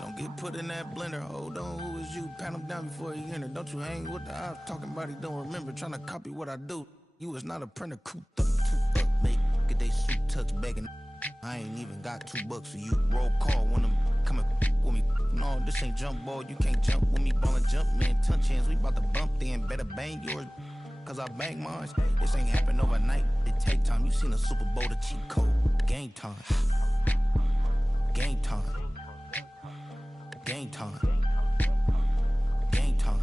Don't get put in that blender. Hold on, who is you? Pat him down before he enter. Don't you hang with the ops talking about he don't remember. Trying to copy what I do. You is not a printer. Cooped up, too up, mate. Get they suit tucks begging. I ain't even got $2 for you. Roll call when I'm coming with me. No, this ain't jump ball. You can't jump with me. Ballin' jump, man. Touch hands. We bout to bump then. Better bang yours. Cause I bang mine. This ain't happen overnight. It take time. You seen a Super Bowl, the cheat code. Game time. Game time. Game time. Game time.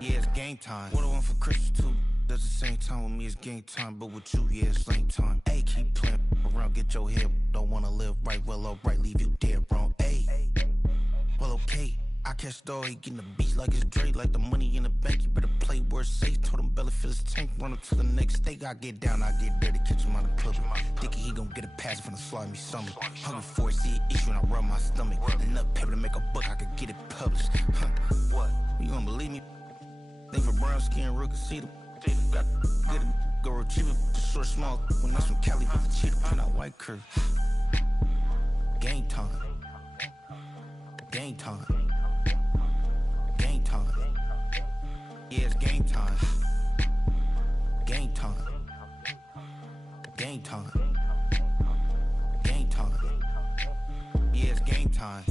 Yeah, it's game time. What I want for Christmas too. Does the same time with me, it's game time. But with you, yeah, it's same time. Hey, keep playing around, get your head. Don't wanna live right, well, alright, leave you dead wrong. Hey, well, okay. I catch the dog, he getting the beat like it's Dre. Like the money in the bank, you better play where it's safe. Told him belly fill his tank, run up to the next state. I get down, I get dirty, catch him on the public. Thinking he gon' get a pass from the slimy stomach. Hungry for it, see an issue and I rub my stomach. Enough paper to make a book, I could get it published. Huh, what? You don't believe me? Think for brown skin, real can see them. Got get it, go retrieve it. Just short, small, when that's from Cali, but the cheetah print out white curve. Game time. Game time. Game time. Yeah, it's game time. Game time. Game time. Game time. Yeah, it's game time.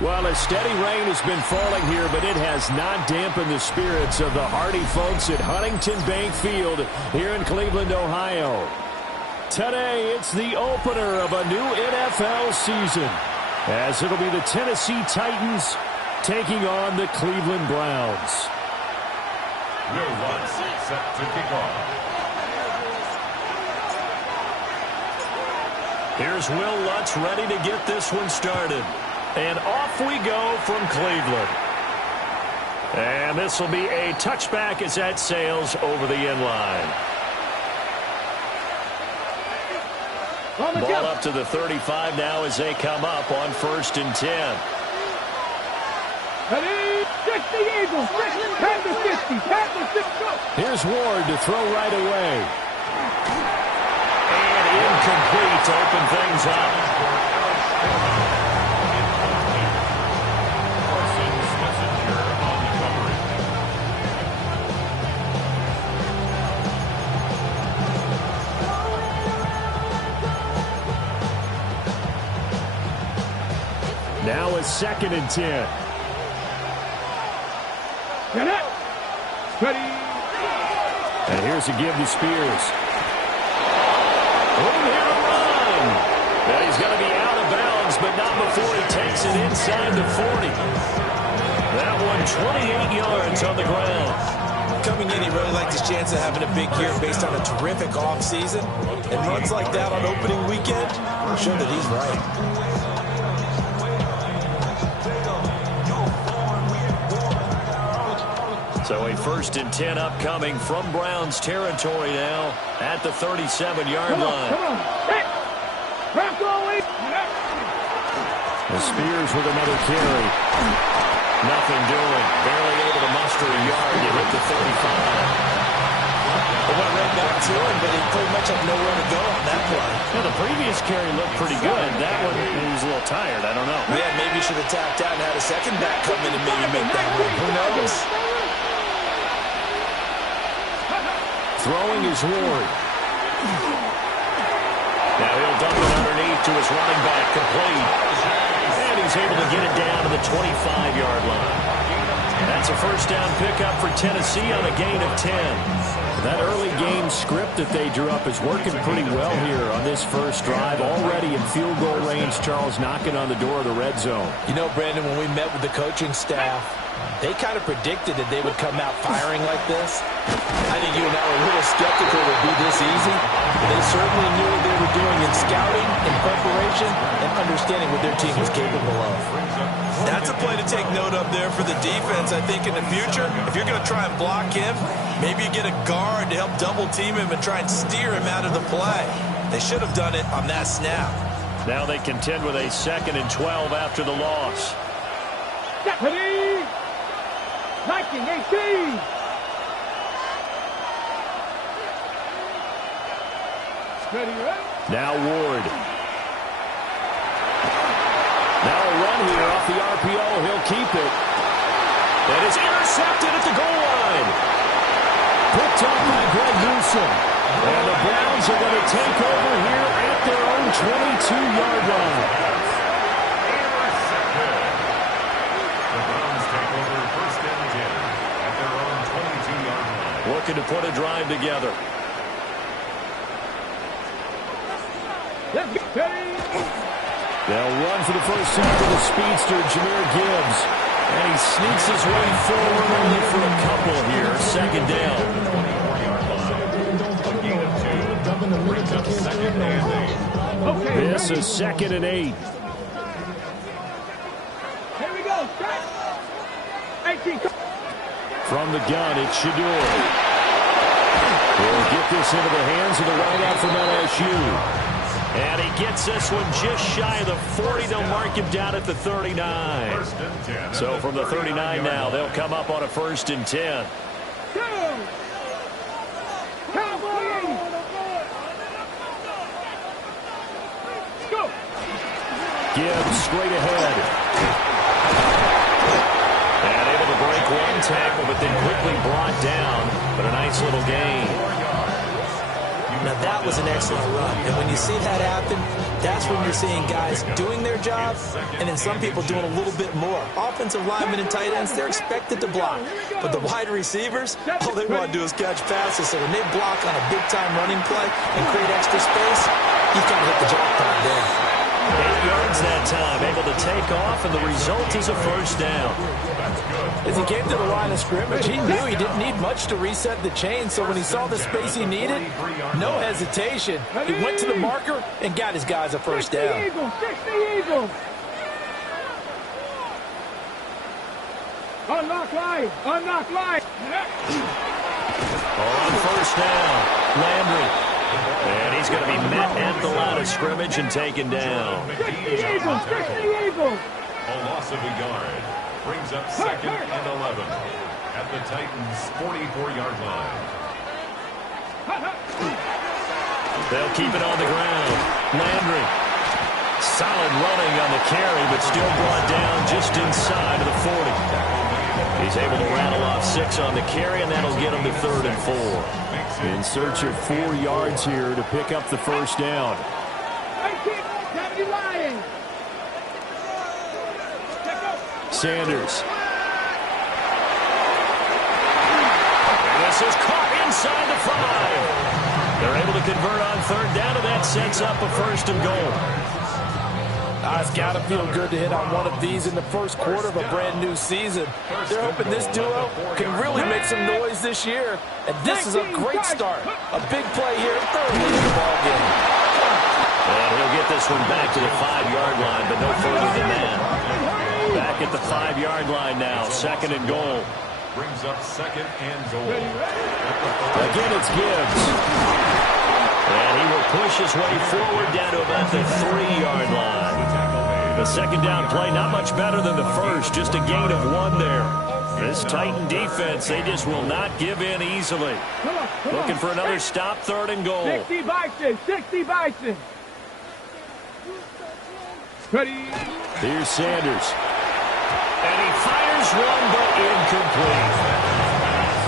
Well, a steady rain has been falling here, but it has not dampened the spirits of the hardy folks at Huntington Bank Field here in Cleveland, Ohio. Today, it's the opener of a new NFL season, as it'll be the Tennessee Titans taking on the Cleveland Browns. Will Lutz set to kick off. Here's Will Lutz ready to get this one started. And off we go from Cleveland. And this will be a touchback as that sails over the end line. Ball up to the 35 now as they come up on 1st and 10. Ready, 60 Eagles, 50, 50. Here's Ward to throw right away. And incomplete to open things up. Now it's 2nd and 10. Get it. Ready. And here's a give to Spears. Room here to run. Well, he's going to be out of bounds, but not before he takes it inside the 40. That one, 28 yards on the ground. Coming in, he really liked his chance of having a big year based on a terrific offseason. And runs like that on opening weekend show that he's right. So a 1st and 10 upcoming from Browns territory now at the 37-yard line. Come on. The Spears with another carry. Nothing doing. Barely able to muster a yard to hit the 35. It went right back to him, but he pretty much had nowhere to go on that play. Yeah, the previous carry looked pretty good. That one, he was a little tired. I don't know. Yeah, maybe he should have tapped out and had a second back come in and maybe make that run. Who knows? Throwing is Ward. Now he'll dump it underneath to his running back, complete. And he's able to get it down to the 25-yard line. That's a first down pickup for Tennessee on a gain of 10. That early game script that they drew up is working pretty well here on this first drive. Already in field goal range, Charles knocking on the door of the red zone. You know, Brandon, when we met with the coaching staff, they kind of predicted that they would come out firing like this. I think you and I were a little skeptical it would be this easy. But they certainly knew what they were doing in scouting, in preparation, and understanding what their team was capable of. That's a play to take note of there for the defense. I think in the future, if you're going to try and block him, maybe you get a guard to help double-team him and try and steer him out of the play. They should have done it on that snap. Now they contend with a 2nd and 12 after the loss. Deputy! 1918! Now Ward. Now a run here off the RPO. He'll keep it. That is intercepted at the goal line. Picked up by Greg Newsom. And the Browns are going to take over here at their own 22-yard line. The Browns take over 1st and 10 at their own 22-yard line. Looking to put a drive together. They'll run for the first time with the speedster, Jahmyr Gibbs. And he sneaks his way forward only for a couple here. 2nd down. This is 2nd and 8. Here we go. From the gun, it's Shador. He'll get this into the hands of the wideout from LSU. And he gets this one just shy of the 40. They'll mark him down at the 39. So from the 39 now, they'll come up on a 1st and 10. Gibbs straight ahead. And able to break one tackle, but then quickly brought down. But a nice little gain. Now, that was an excellent run. And when you see that happen, that's when you're seeing guys doing their job and then some people doing a little bit more. Offensive linemen and tight ends, they're expected to block. But the wide receivers, all they want to do is catch passes. So when they block on a big-time running play and create extra space, you've got to hit the jackpot there. 8 yards that time, able to take off, and the result is a 1st down. As he came to the line of scrimmage, he knew he didn't need much to reset the chain, so when he saw the space he needed, no hesitation. He went to the marker and got his guys a 1st down. Eagles. Unlock line. On 1st down, Landry. And he's going to be met at the line of scrimmage and taken down. Eagles. A loss of a yard brings up 2nd and 11 at the Titans' 44-yard line. They'll keep it on the ground. Landry. Solid running on the carry, but still brought down just inside of the 40. He's able to rattle off 6 on the carry, and that'll get him to 3rd and 4. In search of 4 yards here to pick up the 1st down. Sanders. And this is caught inside the 5. They're able to convert on 3rd down, and that sets up a 1st and goal. It's got to feel good to hit on one of these in the first quarter of a brand-new season. They're hoping this duo can really make some noise this year. And this is a great start. A big play here early in the ballgame. And he'll get this one back to the 5-yard line, but no further than that. Back at the 5-yard line now, 2nd and goal. Brings up second and goal. Again, it's Gibbs. And he will push his way forward down to about the 3-yard line. The second down play, not much better than the first, just a gain of 1 there. This Titan defense, they just will not give in easily. Looking for another stop, 3rd and goal. 60 Bison, 60 Bison. Ready. Here's Sanders. And he fires one, but incomplete.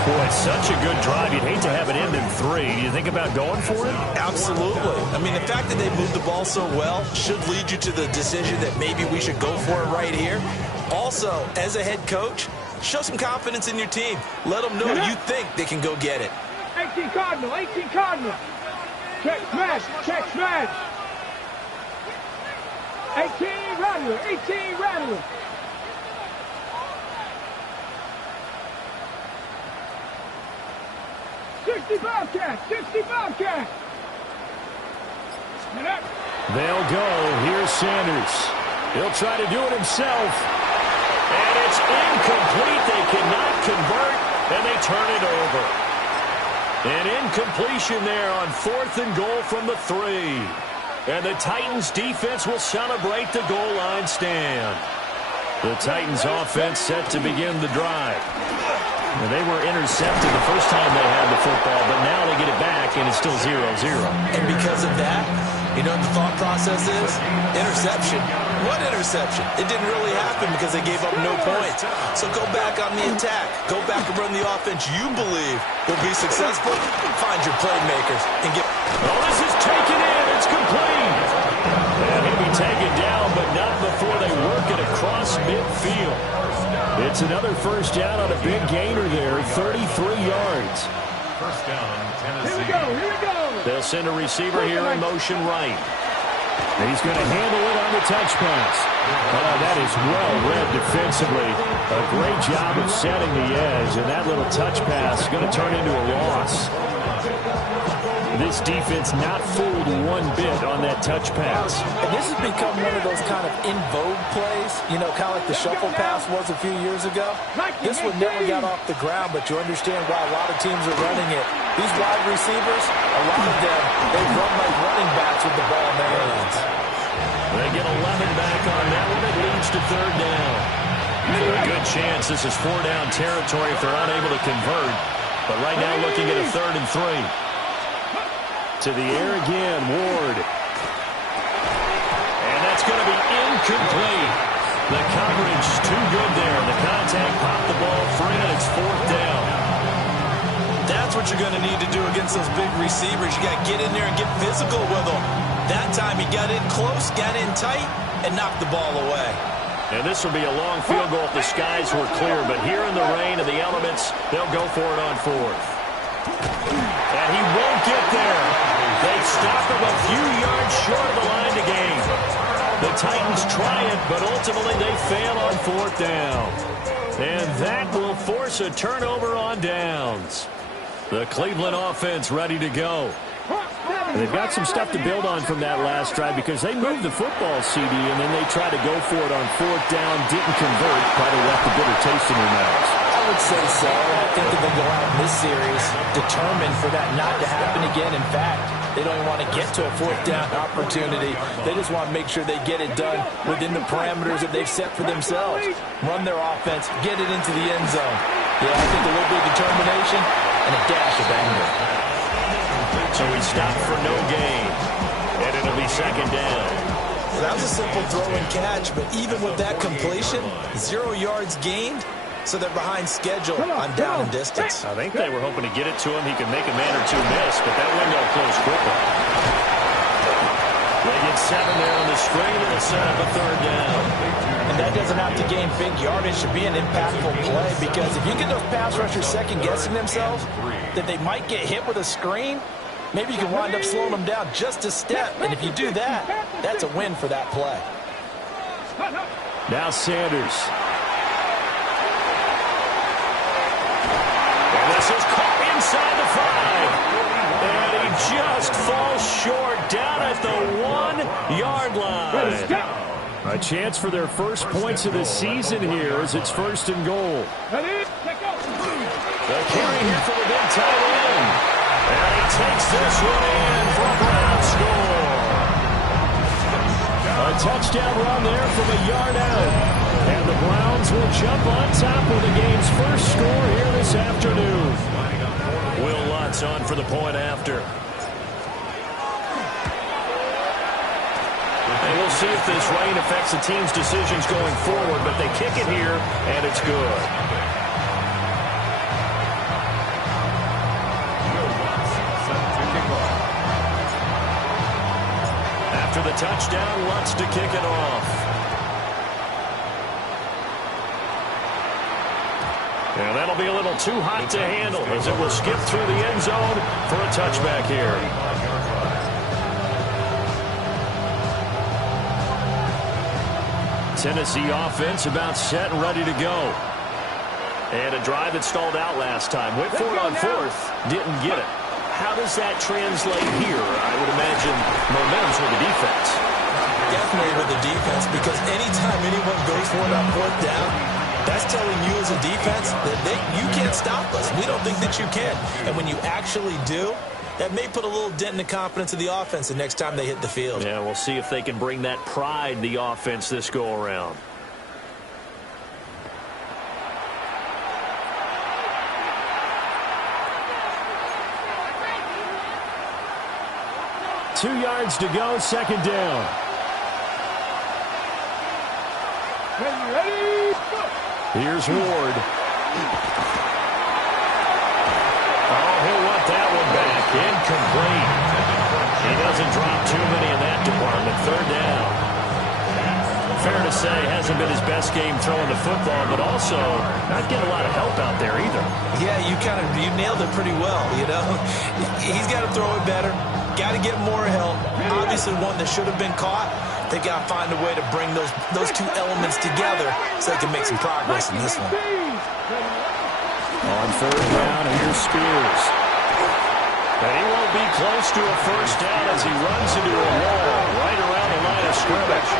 Boy, it's such a good drive. You'd hate to have it end in 3. Do you think about going for it? Absolutely. I mean, the fact that they moved the ball so well should lead you to the decision that maybe we should go for it right here. Also, as a head coach, show some confidence in your team. Let them know you think they can go get it. 18 Cardinal, 18 Cardinal. Check smash, check smash. 18 Rattler, 18 Rattler. Bobcat, 60 Bobcat. They'll go. Here's Sanders. He'll try to do it himself. And it's incomplete. They cannot convert, and they turn it over. An incompletion there on 4th and goal from the 3. And the Titans defense will celebrate the goal line stand. The Titans offense set to begin the drive. And they were intercepted the first time they had the football, but now they get it back, and it's still 0-0. And because of that, you know what the thought process is? Interception. What interception? It didn't really happen because they gave up no points. So go back on the attack. Go back and run the offense you believe will be successful. Find your playmakers and get... Oh, this is taken in. It's complete. And he'll be taken down, but not before they work it across midfield. It's another first down on a big gainer there, 33 yards. First down, Tennessee. Here we go, here we go. They'll send a receiver here in motion right. And he's going to handle it on the touch pass. That is well read defensively. A great job of setting the edge, and that little touch pass is going to turn into a loss. This defense not fooled one bit on that touch pass. And this has become one of those kind of in vogue plays, you know, kind of like the shuffle pass was a few years ago. This one never got off the ground, but you understand why a lot of teams are running it. These wide receivers, a lot of them, they run like running backs with the ball in their hands. They get 11 back on that one. It leads to 3rd down. A good chance this is 4-down territory if they're unable to convert. But right now looking at a 3rd and 3. To the air again, Ward. And that's going to be incomplete. The coverage too good there. The contact popped the ball free, and it's 4th down. That's what you're going to need to do against those big receivers. You got to get in there and get physical with them. That time he got in close, got in tight, and knocked the ball away. And this will be a long field goal if the skies were clear. But here in the rain and the elements, they'll go for it on 4th. And he won't get there. They stop him a few yards short of the line to gain. The Titans try it, but ultimately they fail on 4th down. And that will force a turnover on downs. The Cleveland offense ready to go. And they've got some stuff to build on from that last drive because they moved the football, CD, and then they tried to go for it on 4th down, didn't convert, probably left a bitter taste in their mouths. I would say so. I think that they go out in this series determined for that not to happen again. In fact, they don't even want to get to a 4th down opportunity. They just want to make sure they get it done within the parameters that they've set for themselves. Run their offense, get it into the end zone. Yeah, I think a little bit of determination and a dash of anger. So he stopped for no gain, and it'll be 2nd down. Well, that was a simple throw and catch, but even with that completion, 0 yards gained. So they're behind schedule on down and distance. I think they were hoping to get it to him. He could make a man or two miss, but that window closed quickly. They get 7 there on the string, and they'll set up a 3rd down. And that doesn't have to gain big yardage to be an impactful play, because if you get those pass rushers second-guessing themselves, that they might get hit with a screen, maybe you can wind up slowing them down just a step. And if you do that, that's a win for that play. Now Sanders. This is caught inside the 5. And he just falls short down at the 1-yard line. A chance for their first points of the season here as it's 1st and goal. The carry here for the big tight end. And he takes this one in for a Brown score. A touchdown run there from a yard out. And the Browns will jump on top with the game's first score here this afternoon. Will Lutz on for the point after. And we'll see if this rain affects the team's decisions going forward, but they kick it here, and it's good. After the touchdown, Lutz to kick it off. And that'll be a little too hot to handle as it will skip through the end zone for a touchback here. Tennessee offense about set and ready to go. And a drive that stalled out last time. Went for it on fourth, didn't get it. How does that translate here? I would imagine momentum's with the defense. Definitely with the defense, because anytime anyone goes for it on fourth down, that's telling you as a defense that you can't stop us. We don't think that you can. And when you actually do, that may put a little dent in the confidence of the offense the next time they hit the field. Yeah, we'll see if they can bring that pride in the offense this go-around. Two yards to go, second down. Ready, go. Here's Ward. Oh, he'll want that one back. Incomplete. He doesn't drop too many in that department. Third down. Fair to say, hasn't been his best game throwing the football, but also not getting a lot of help out there either. Yeah, you nailed it pretty well, you know. He's got to throw it better. Got to get more help. Obviously one that should have been caught. They got to find a way to bring those two elements together so they can make some progress in this one. On third down, here's Spears. And he won't be close to a first down as he runs into a wall right around the line of scrimmage.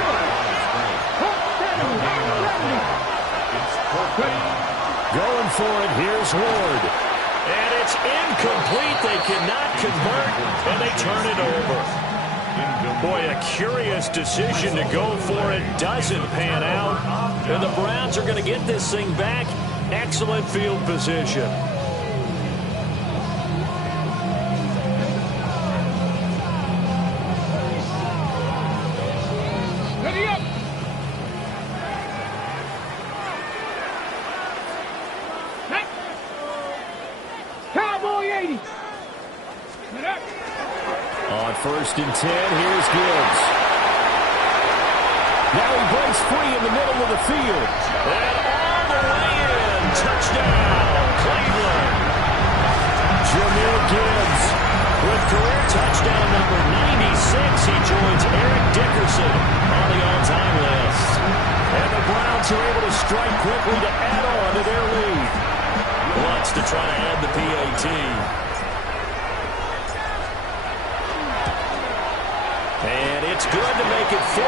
Going for it, here's Ward. And it's incomplete. They cannot convert, and they turn it over. Boy, a curious decision to go for it. Doesn't pan out. And the Browns are going to get this thing back. Excellent field position. Ready up. Next. Cowboy 80. Get up. On first and 10, here's Gibbs. Now he breaks free in the middle of the field. And all the way in. Touchdown, Cleveland. Jahmyr Gibbs with career touchdown number 96. He joins Eric Dickerson on the all-time list. And the Browns are able to strike quickly to add on to their lead. Wants to try to add the PAT. And it's good to make it 14-0.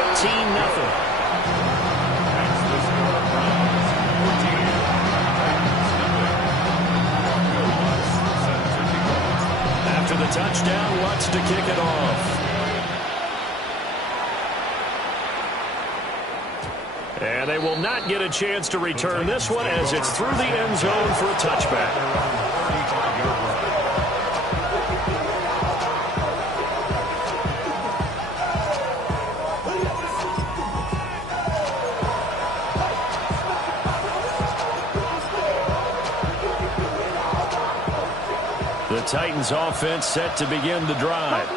After the touchdown, wants to kick it off. And they will not get a chance to return this one as it's through the end zone for a touchback. The Titans offense set to begin the drive.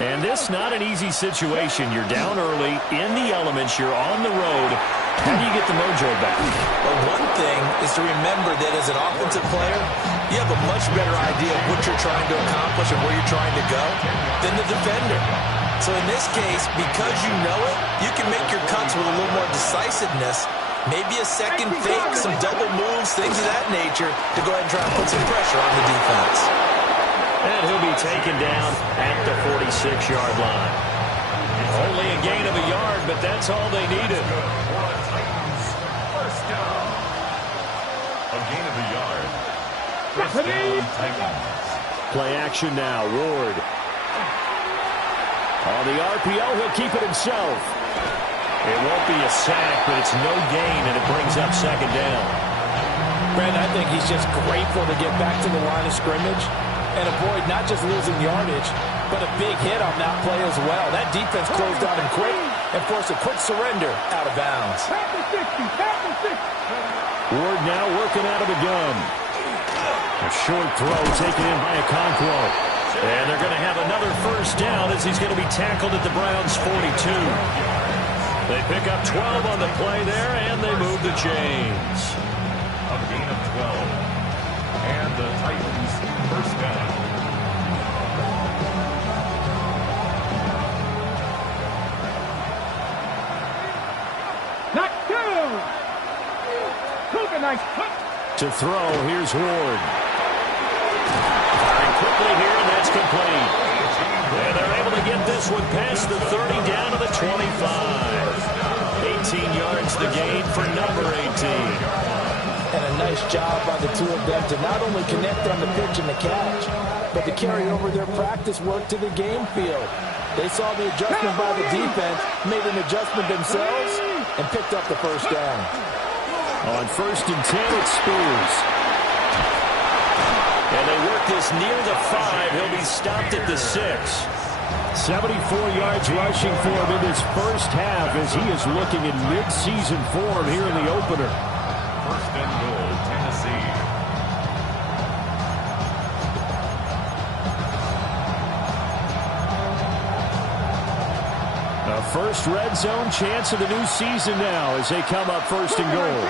And this not an easy situation. You're down early, in the elements, you're on the road. How do you get the mojo back? Well, one thing is to remember that as an offensive player, you have a much better idea of what you're trying to accomplish and where you're trying to go than the defender. So in this case, because you know it, you can make your cuts with a little more decisiveness. Maybe a second fake, some double moves, things of that nature to go ahead and try and put some pressure on the defense. And he'll be taken down at the 46-yard line. Only a gain of a yard, but that's all they needed. First down. A gain of a yard. First down, Titans. Play action now. Ward. On the RPO, he'll keep it himself. It won't be a sack, but it's no gain, and it brings up second down. Brent, I think he's just grateful to get back to the line of scrimmage and avoid not just losing yardage, but a big hit on that play as well. That defense closed on him quick and forced a quick surrender out of bounds. Ward now working out of the gun. A short throw taken in by Okonkwo. And they're going to have another first down as he's going to be tackled at the Browns' 42. They pick up 12 on the play there, and they move the chains. A gain of 12. And the Titans first down. Knockdown. To throw, here's Ward. Firing quickly here, and that's complete. And they're able to get this one past the 30 down to the 25. 18 yards the gain for number 18. And a nice job by the two of them to not only connect on the pitch and the catch, but to carry over their practice work to the game field. They saw the adjustment by the defense, made an adjustment themselves, and picked up the first down. On 1st and 10, it's Spears. And they work this near the 5. He'll be stopped at the 6. 74 yards rushing for him in this first half as he is looking in mid-season form here in the opener. First and goal, Tennessee. A first red zone chance of the new season now as they come up 1st and goal.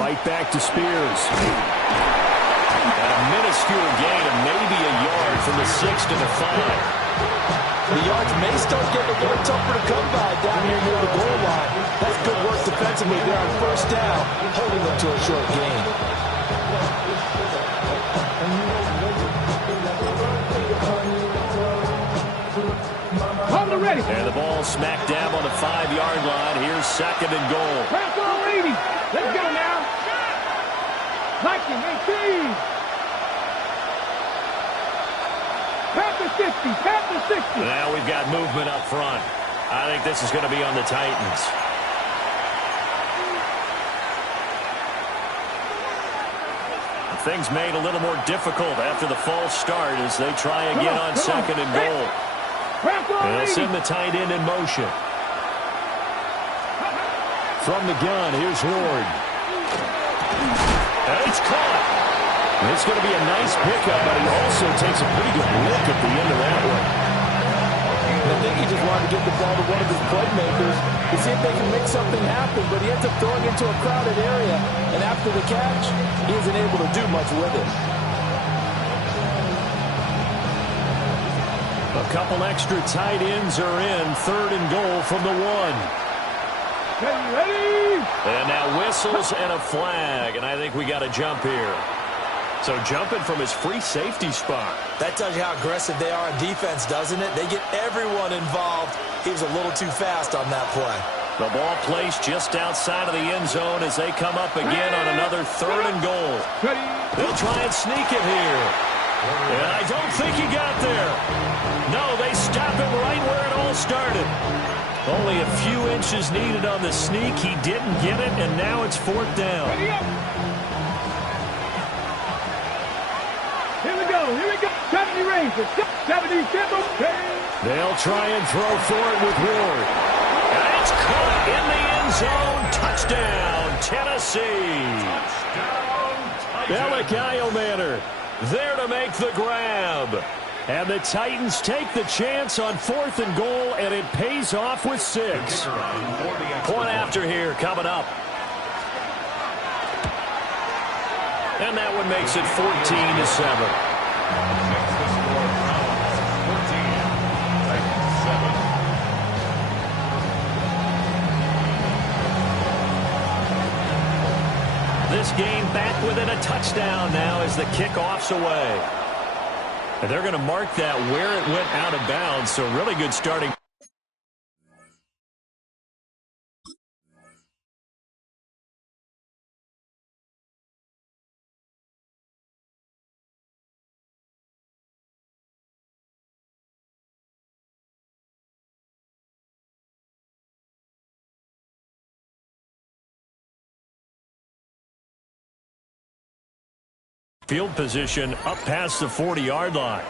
Right back to Spears. And a minuscule gain of maybe a yard from the 6 to the 5. The yards may start getting a little tougher to come by down here near the goal line. That's good work defensively there on first down, holding them to a short gain. And the ball smack dab on the 5-yard line. Here's 2nd and goal. Let's go now. 19, 18. Past the 60. Now we've got movement up front. I think this is going to be on the Titans. Things made a little more difficult after the false start as they try again on 2nd and goal. They'll send the tight end in motion. From the gun, here's Ward. And it's caught. It's going to be a nice pickup, but he also takes a pretty good look at the end of that one. I think he just wanted to get the ball to one of his playmakers to see if they can make something happen, but he ends up throwing into a crowded area, and after the catch, he isn't able to do much with it. A couple extra tight ends are in. 3rd and goal from the 1. Ready? And now whistles and a flag, and I think we got a jump here. So jumping from his free safety spot. That tells you how aggressive they are on defense, doesn't it? They get everyone involved. He was a little too fast on that play. The ball placed just outside of the end zone as they come up again on another 3rd and goal. They'll try and sneak it here. And I don't think he got there. No, they stop him right where it all started. Only a few inches needed on the sneak. He didn't get it, and now it's 4th down. Here we go. 70 Rangers. 70 Temple. They'll try and throw for it with Ward. And it's caught in the end zone. Touchdown, Tennessee. Alec Iomanner there to make the grab. And the Titans take the chance on 4th and goal, and it pays off with 6. Point after here coming up. And that one makes it 14-7. This game back within a touchdown now as the kickoff's away. And they're going to mark that where it went out of bounds, so really good starting. Field position up past the 40-yard line.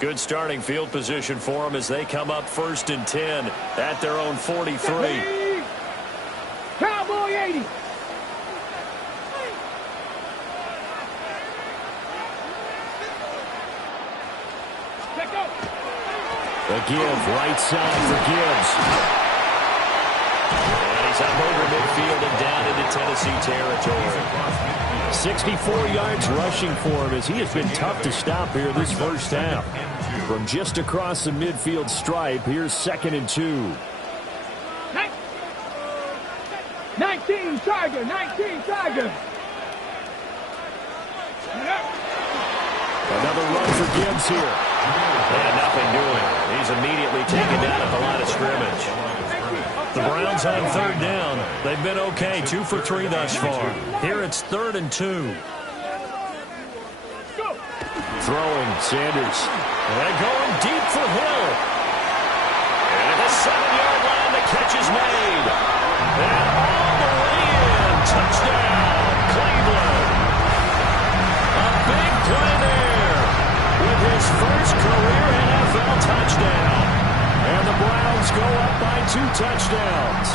Good starting field position for them as they come up 1st and 10 at their own 43. Cowboy 80. The give, right side for Gibbs. And he's up over midfield and down into Tennessee territory. 64 yards rushing for him as he has been tough to stop here this first half. From just across the midfield stripe, here's 2nd and 2. 19 Tiger, 19 Tiger. Another run for Gibbs here. And nothing doing. He's immediately taken down at the line of scrimmage. The Browns on 3rd down. They've been okay, 2 for 3 thus far. Here it's 3rd and 2. Throwing, Sanders. And going deep for Hill. And at the 7-yard line, the catch is made. And all the way in. Touchdown, Cleveland. A big play there with his first career NFL touchdown. And the Browns go up by 2 touchdowns.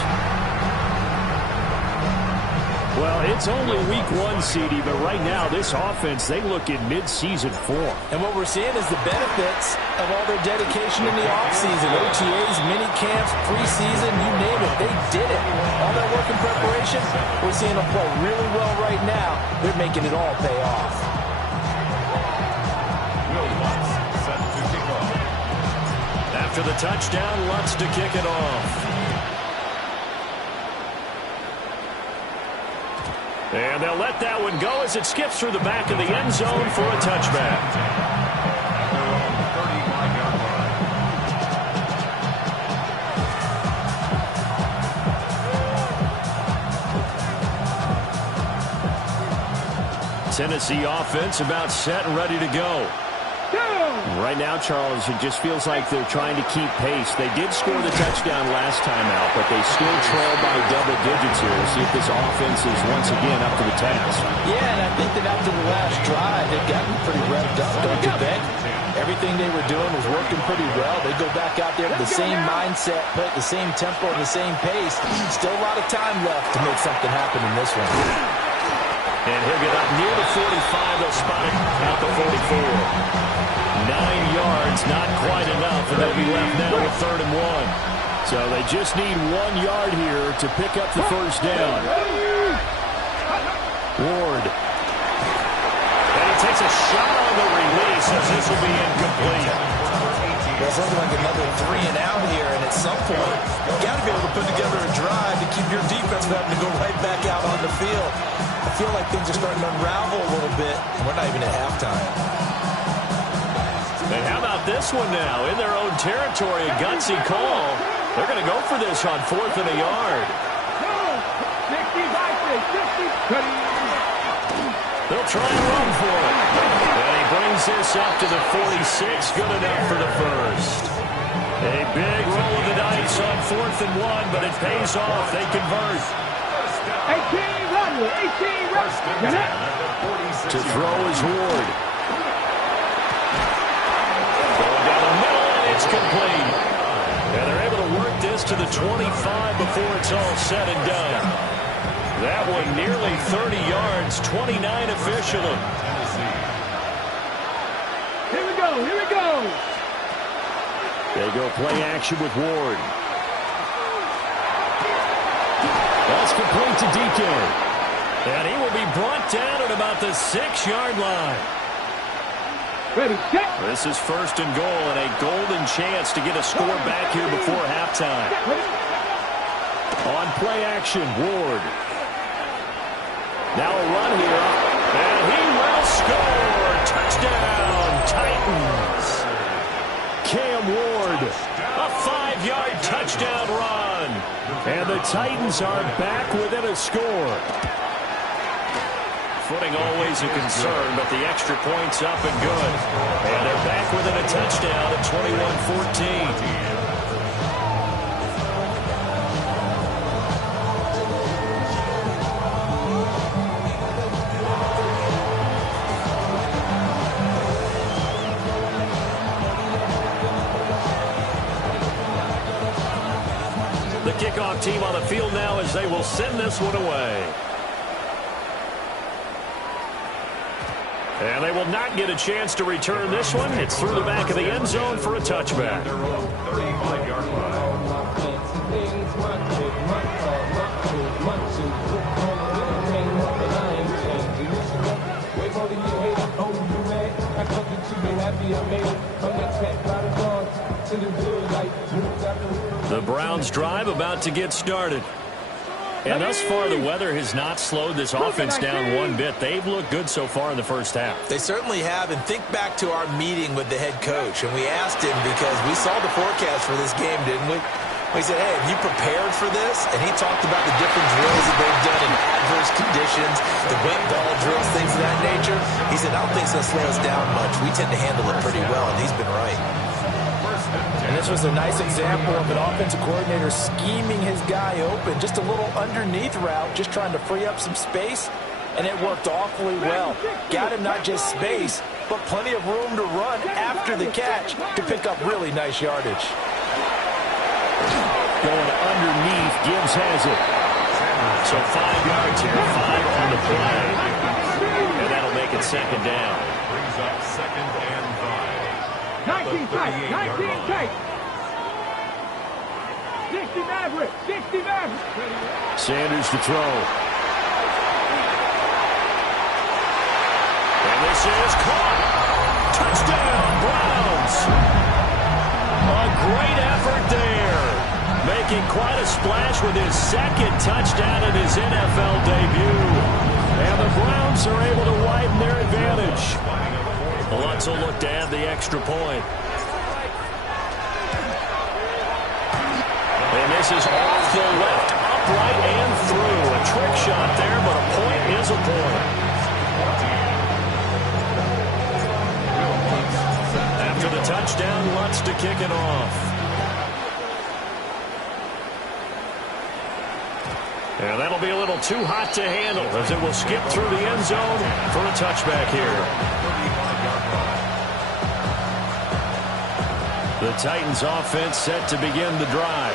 Well, it's only week 1, CD, but right now this offense, they look in mid-season form. And what we're seeing is the benefits of all their dedication in the offseason. OTAs, mini camps, preseason, you name it, they did it. All that work in preparation, we're seeing them play really well right now. They're making it all pay off. After the touchdown, Lutz to kick it off. And they'll let that one go as it skips through the back of the end zone for a touchback. Tennessee offense about set and ready to go. Right now, Charles, it just feels like they're trying to keep pace. They did score the touchdown last time out, but they still trail by double digits here to see if this offense is once again up to the task. Yeah, and I think that after the last drive, they've gotten pretty revved up, don't you think? Everything they were doing was working pretty well. They go back out there with the same mindset, play at the same tempo and the same pace. Still a lot of time left to make something happen in this one. And he'll get up near the 45. They'll spot it at the 44. 9 yards, not quite enough, and they'll be left now with 3rd and 1. So they just need 1 yard here to pick up the first down. Ward. And he takes a shot on the release as this will be incomplete. Well, it's looking like another 3 and out here, and at some point, you've got to be able to put together a drive to keep your defense from having to go right back out on the field. I feel like things are starting to unravel a little bit, and we're not even at halftime. And how about this one now? In their own territory, a gutsy call. They're going to go for this on 4th and a yard. They'll try and run for it. And he brings this up to the 46. Good enough for the first. A big roll of the dice on 4th and 1, but it pays off. They convert. 18 To throw is Ward. Going down the middle, and it's complete. And they're able to work this to the 25 before it's all said and done. That one nearly 30 yards, 29 officially. Here we go, here we go. They go play action with Ward. That's complete to DK. And he will be brought down at about the 6-yard line. Ready, set. This is 1st and goal and a golden chance to get a score back here before halftime. On play action, Ward. Now a run here, and he will score. Touchdown, Titans. Cam Ward, a 5-yard touchdown run. And the Titans are back within a score. Footing always a concern, but the extra point's up and good. And they're back within a touchdown at 21-14. The kickoff team on the field now as they will send this one away. And they will not get a chance to return this one. It's through the back of the end zone for a touchback. The Browns drive about to get started. And thus far, the weather has not slowed this offense down one bit. They've looked good so far in the first half. They certainly have. And think back to our meeting with the head coach. And we asked him because we saw the forecast for this game, didn't we? We said, hey, have you prepared for this? And he talked about the different drills that they've done in adverse conditions, the wet ball drills, things of that nature. He said, I don't think it's going to slow us down much. We tend to handle it pretty well, and he's been right. And this was a nice example of an offensive coordinator scheming his guy open. Just a little underneath route, just trying to free up some space, and it worked awfully well. Got him not just space, but plenty of room to run after the catch to pick up really nice yardage. Going underneath, Gibbs has it. So 5 yards here, 5 on the play. And that'll make it second down. Brings up second and 5. 19 tight, 19 tight. 60 Maverick, 60 Maverick. Sanders to throw. And this is caught. Touchdown, Browns. A great effort there. Making quite a splash with his second touchdown in his NFL debut. And the Browns are able to widen their advantage. Lutz will look to add the extra point. And this is off the left, upright and through. A trick shot there, but a point is a point. After the touchdown, Lutz to kick it off. And that'll be a little too hot to handle as it will skip through the end zone for a touchback here. The Titans offense set to begin the drive.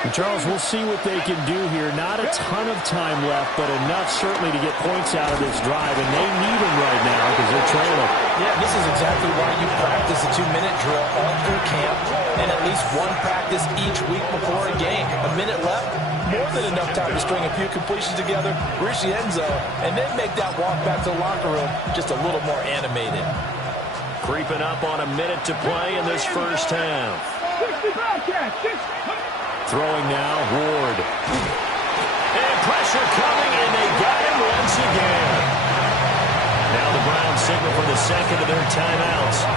And Charles, we'll see what they can do here. Not a ton of time left, but enough certainly to get points out of this drive, and they need them right now because they're trailing. Yeah, this is exactly why you practice a 2-minute drill all through camp and at least one practice each week before a game. A minute left, more than enough time to string a few completions together, reach the end zone, and then make that walk back to the locker room just a little more animated. Creeping up on a minute to play in this first half. Throwing now, Ward. And pressure coming, and they got him once again. Now the Browns signal for the second of their timeouts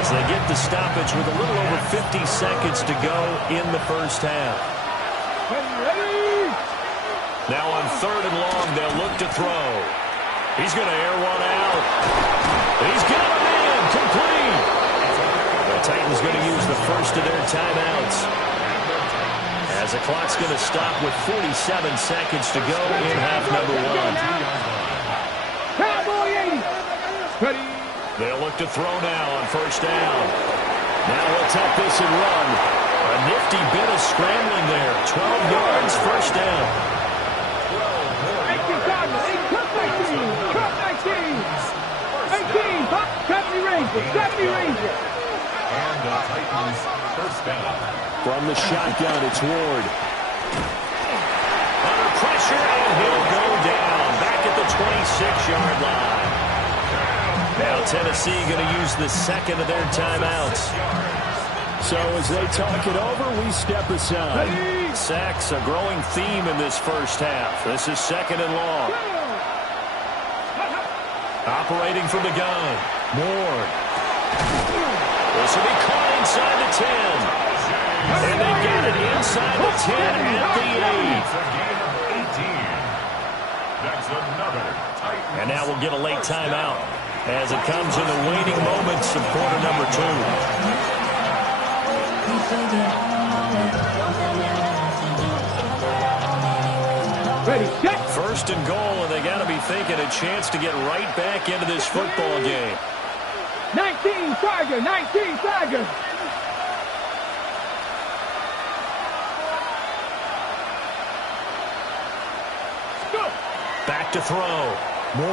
as they get the stoppage with a little over 50 seconds to go in the first half. Now on 3rd and long, they'll look to throw. He's going to air one out. He's got him in, complete. The Titans going to use the first of their timeouts as the clock's going to stop with 47 seconds to go in half number 1. They'll look to throw now on first down. Now we'll tuck this and run. A nifty bit of scrambling there. 12 yards, first down. 70 Ranger. And the Titans first down. From the shotgun, it's Ward. Under pressure, and he'll go down. Back at the 26-yard line. Now Tennessee going to use the second of their timeouts. So as they talk it over, we step aside. Sacks, a growing theme in this first half. This is 2nd and long. Operating from the gun. Ward. This will be caught inside the 10. And they get it inside the 10 at the 8. That's another Titan And now we'll get a late timeout as it comes in the waning moments of quarter number 2. Ready, set. First and goal, and they got to be thinking a chance to get right back into this football game. 19 Tiger, 19 Tiger. Back to throw. Moore.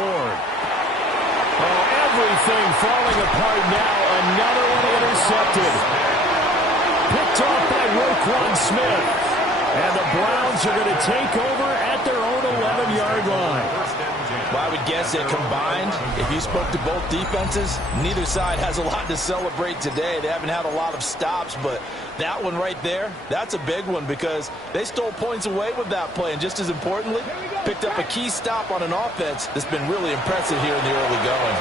Oh, everything falling apart now. Another one intercepted. Picked off by Roquan Smith. And the Browns are going to take over at their own 11-yard line. Well, I would guess that combined, if you spoke to both defenses, neither side has a lot to celebrate today. They haven't had a lot of stops, but that one right there, that's a big one because they stole points away with that play. And just as importantly, picked up a key stop on an offense that's been really impressive here in the early going.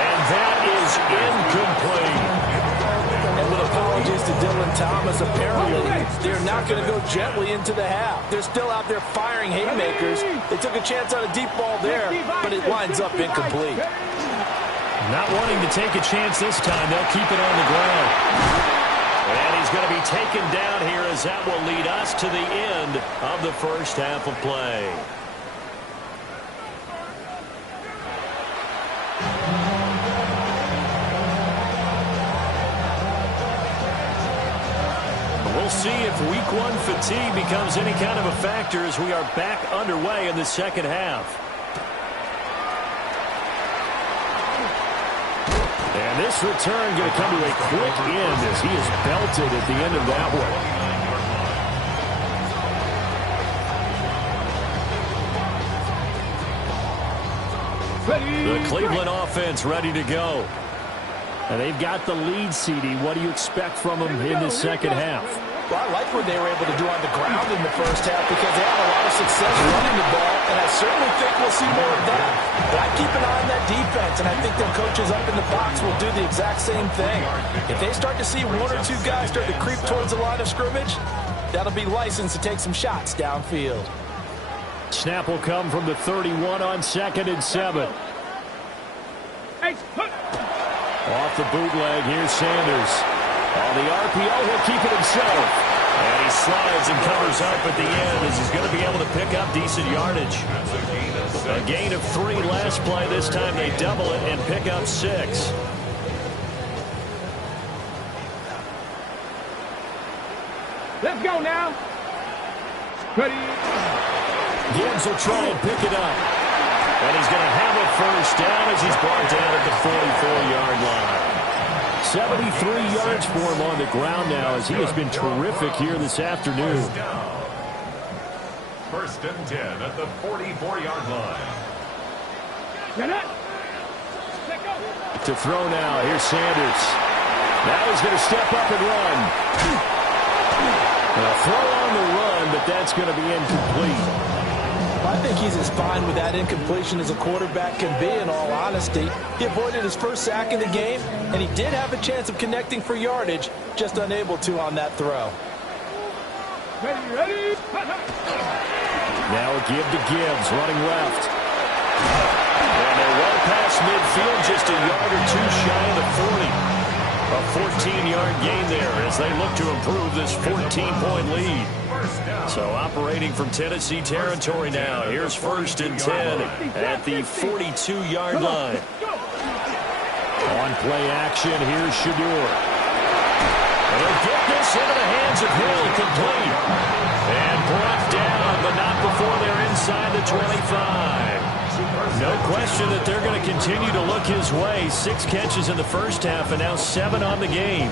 And that is incomplete. And with apologies to Dylan Thomas, apparently they're not going to go gently into the half. They're still out there firing haymakers. They took a chance on a deep ball there, but it lines up incomplete. Not wanting to take a chance this time. They'll keep it on the ground. And he's going to be taken down here as that will lead us to the end of the first half of play. We'll see if week 1 fatigue becomes any kind of a factor as we are back underway in the second half. And this return going to come to a quick end as he is belted at the end of that one. The Cleveland offense ready to go. And they've got the lead, CD. What do you expect from them in the second half? Well, I like what they were able to do on the ground in the first half because they had a lot of success running the ball, and I certainly think we'll see more of that. But I keep an eye on that defense, and I think their coaches up in the box will do the exact same thing. If they start to see 1 or 2 guys start to creep towards the line of scrimmage, that'll be licensed to take some shots downfield. Snap will come from the 31 on 2nd and 7. Off the bootleg, here's Sanders. On the RPO, he'll keep it himself. And he slides and covers up at the end as he's going to be able to pick up decent yardage. A gain of 3 last play. This time they double it and pick up 6. Let's go now. Ready. Gibbs will try and pick it up. And he's going to have a first down as he's brought down at the 44-yard line. 73 yards for him on the ground now as he has been terrific here this afternoon. First and 10 at the 44-yard line. To throw now, here's Sanders. Now he's going to step up and run. A throw on the run, but that's going to be incomplete. I think he's as fine with that incompletion as a quarterback can be, in all honesty. He avoided his first sack in the game, and he did have a chance of connecting for yardage, just unable to on that throw. Ready. Now a give to Gibbs, running left. And they're well past midfield, just a yard or 2 shy of the 40. A 14-yard gain there as they look to improve this 14-point lead. So operating from Tennessee territory now. Here's first and 10 at the 42-yard line. On play action, here's Shador. And he'll get this into the hands of Hill, complete. And brought down, but not before they're inside the 25. No question that they're going to continue to look his way. 6 catches in the first half and now 7 on the game.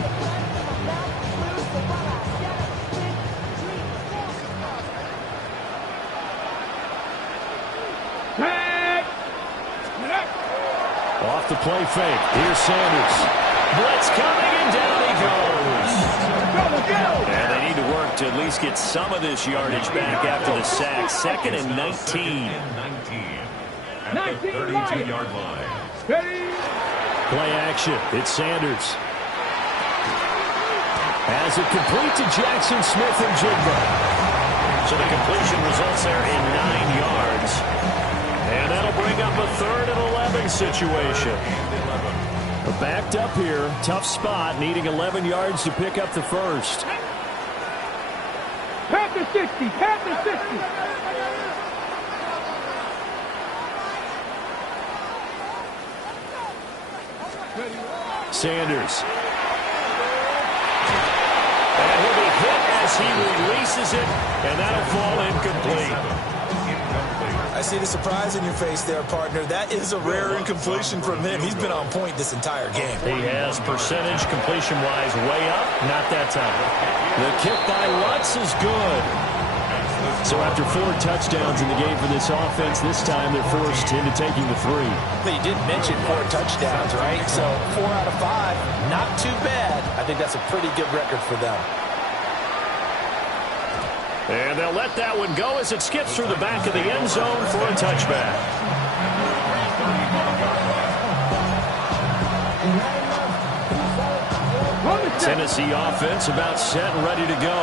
Off the play fake. Here's Sanders. Blitz coming and down he goes. And they need to work to at least get some of this yardage back after the sack. 2nd and 19. At the 32-yard line. Play action. It's Sanders. Has it complete to Jackson Smith and Jigba. So the completion results there in 9 yards. And that'll bring up a 3rd and 11 situation. But backed up here, tough spot, needing 11 yards to pick up the first. Panther 60, Panther 60. Sanders. And he'll be hit as he releases it, and that'll fall incomplete. I see the surprise in your face there, partner. That is a rare incompletion from him. He's been on point this entire game. He has percentage completion-wise way up, not that time. The kick by Lutz is good. So after 4 touchdowns in the game for this offense, this time they're forced into taking the 3. But you did mention 4 touchdowns, right? So 4 out of 5, not too bad. I think that's a pretty good record for them. And they'll let that one go as it skips through the back of the end zone for a touchback. Tennessee offense about set and ready to go.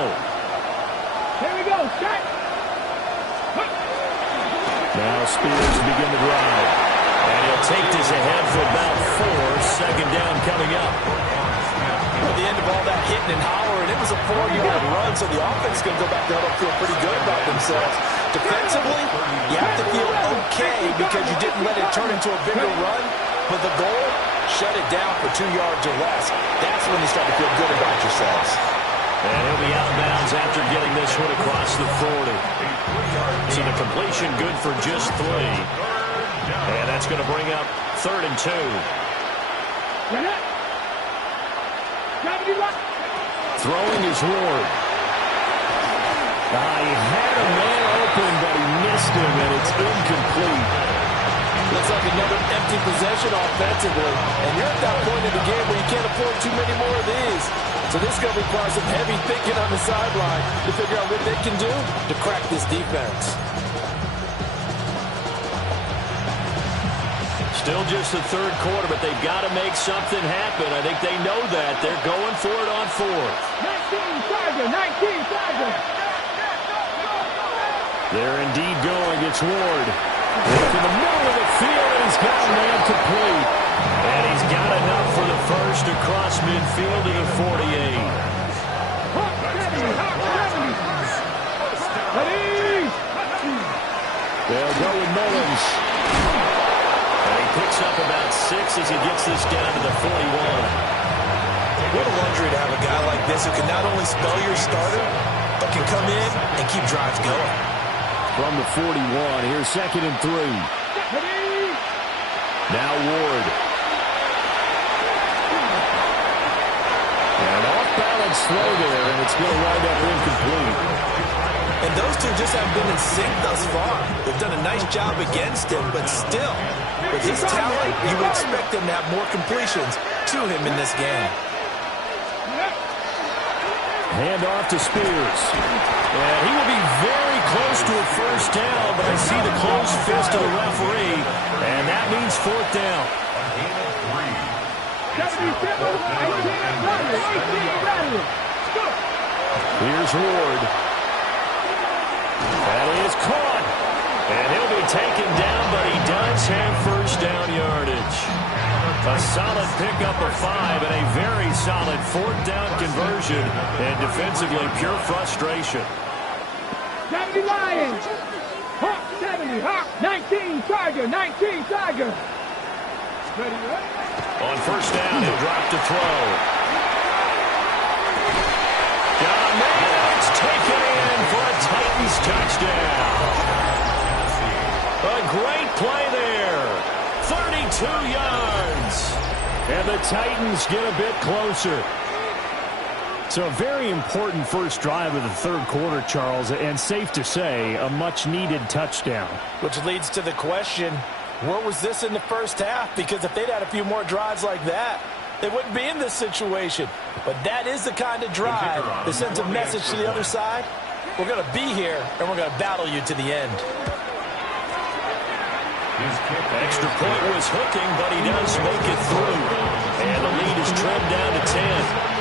Here we go, set. Now Spears begin the drive. And he'll take this ahead for about 4. 2nd down coming up. At the end of all that hitting and hollering, it was a 4-yard run, so the offense is going to go back there and feel pretty good about themselves. Defensively, you have to feel okay because you didn't let it turn into a bigger run, but the goal, shut it down for 2 yards or less. That's when you start to feel good about yourselves. And he'll be out of bounds after getting this one across the 40. So the completion good for just 3. And that's going to bring up 3rd and 2. Throwing is Ward. He had a man open, but he missed him, and it's incomplete. Looks like another empty possession offensively. And you're at that point in the game where you can't afford too many more of these. So this is going to require some heavy thinking on the sideline to figure out what they can do to crack this defense. Still just the 3rd quarter, but they've got to make something happen. I think they know that. They're going for it on 4th. 19 Tiger, 19 Tiger. They're indeed going. It's Ward. Look in the middle of the field, and he's got a man complete. And he's got enough for the first across midfield to the 48. Hawk 70, Hawk 70. Ready? They'll go with Mullins. And he picks up about 6 as he gets this down to the 41. What a luxury to have a guy like this who can not only spell your starter, but can come in and keep drives going. From the 41, here's 2nd and 3. Now Ward. And off-balance throw there, and it's going to wind up incomplete. And those two just haven't been in sync thus far. They've done a nice job against him, but still, with his talent, you would expect him to have more completions to him in this game. Hand off to Spears. And he will be very close to a first down, but I see the closed fist of the referee, and that means 4th down. 77, 18, Here's Ward. That is caught. And he'll be taken down, but he does have first down yardage. A solid pickup of 5 and a very solid 4th down conversion. And defensively, pure frustration. 70 Lions. Hawk 70, Hawk 19 Tiger, 19 Tiger. Ready, right? On first down, he'll drop to throw. Got a man. It's taken in for a Titans touchdown. A great play there. 32 yards. And the Titans get a bit closer. So a very important first drive of the 3rd quarter, Charles, and safe to say, a much-needed touchdown. Which leads to the question, where was this in the first half? Because if they'd had a few more drives like that, they wouldn't be in this situation. But that is the kind of drive that sends a message to the other side. We're going to be here, and we're going to battle you to the end. Extra point was hooking, but he does make it through. And the lead is trimmed down to 10.